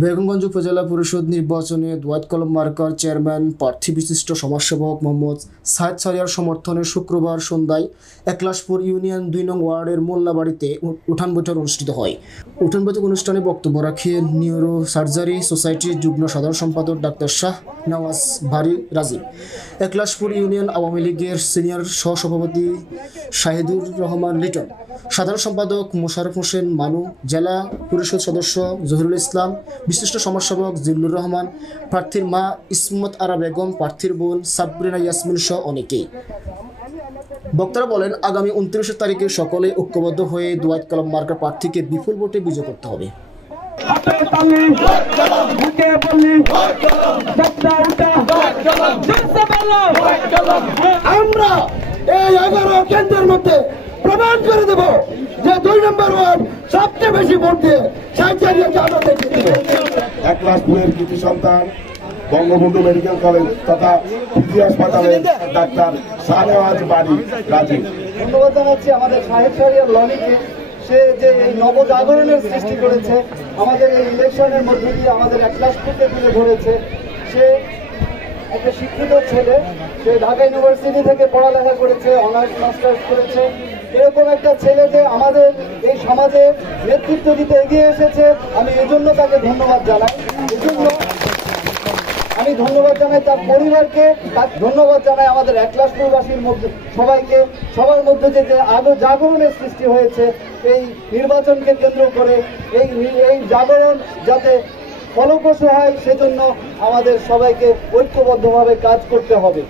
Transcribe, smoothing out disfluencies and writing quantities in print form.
বেগমগঞ্জ উপজেলা পরিষদ নির্বাচনে দোয়াত কলম মার্কার চেয়ারম্যান প্রার্থী বিশিষ্ট সমাজসেবক মোহাম্মদ সাইদ সারিয়ার সমর্থনে শুক্রবার সন্ধ্যায় একলাশপুর ইউনিয়ন ২ নং ওয়ার্ডের মোল্লাবাড়িতে উঠান বৈঠক অনুষ্ঠিত হয়। উঠান বৈঠক অনুষ্ঠানে বক্তব্য রাখেন নিউরো সার্জারি সোসাইটির যুগ্ম সাধারণ সম্পাদক ডাক্তার শাহ নওয়াজ ভারি রাজীব, একলাশপুর ইউনিয়ন আওয়ামী লীগের সিনিয়র সহসভাপতি শাহিদুর রহমান লিটন, সাধারণ সম্পাদক মোশাররফ হোসেন মানু, জেলা পরিষদ সদস্য জহিরুল ইসলাম, বিশিষ্ট সমাজসেবক জিল্লুর রহমান, প্রার্থীর মা ইসমত আরা বেগম, প্রার্থীর বোন সাবরিনা ইয়াসমিন সহ অনেকেই। বক্তারা বলেন, আগামী ২৯ তারিখে সকলে ঐক্যবদ্ধ হয়ে দোয়াত কলম মার্কা প্রার্থীকে বিপুল ভোটে বিজয় করতে হবে। আমরা এই 11 কেন্দ্রের মধ্যে প্রমাণ করে দেব যে ২ নম্বর ওয়ার্ড সবচেয়ে বেশি ভোট দিয়ে একলাশপুরের কৃতি সন্তান বঙ্গবন্ধু মেডিকেল কলেজ তথা পিজি হাসপাতালের ডাক্তার শাহনেওয়াজ বাড়ি রাজীব। ধন্যবাদ জানাচ্ছি আমাদের সাহেব সারিয়ার লবিকে, সে যে এই নবজাগরণের সৃষ্টি করেছে, আমাদের এই ইলেকশনের মধ্যে দিয়ে আমাদের একলাশপুরকে তুলে ধরেছে। সে একটা শিক্ষিত ছেলে, সে ঢাকা ইউনিভার্সিটি থেকে পড়ালেখা করেছে, অনার্স মাস্টার্স করেছে। এরকম একটা ছেলে যে আমাদের এই সমাজে নেতৃত্ব দিতে এগিয়ে এসেছে, আমি এজন্য তাকে ধন্যবাদ জানাই। এজন্য আমি ধন্যবাদ জানাই তার পরিবারকে, তার ধন্যবাদ জানাই আমাদের একলাশপুরবাসীর মধ্যে সবাইকে, সবার মধ্যে যে জাগরণের সৃষ্টি হয়েছে এই নির্বাচনকে কেন্দ্র করে। এই জাগরণ যাতে ফলপ্রসূ হয় সেজন্য আমাদের সবাইকে ঐক্যবদ্ধভাবে কাজ করতে হবে।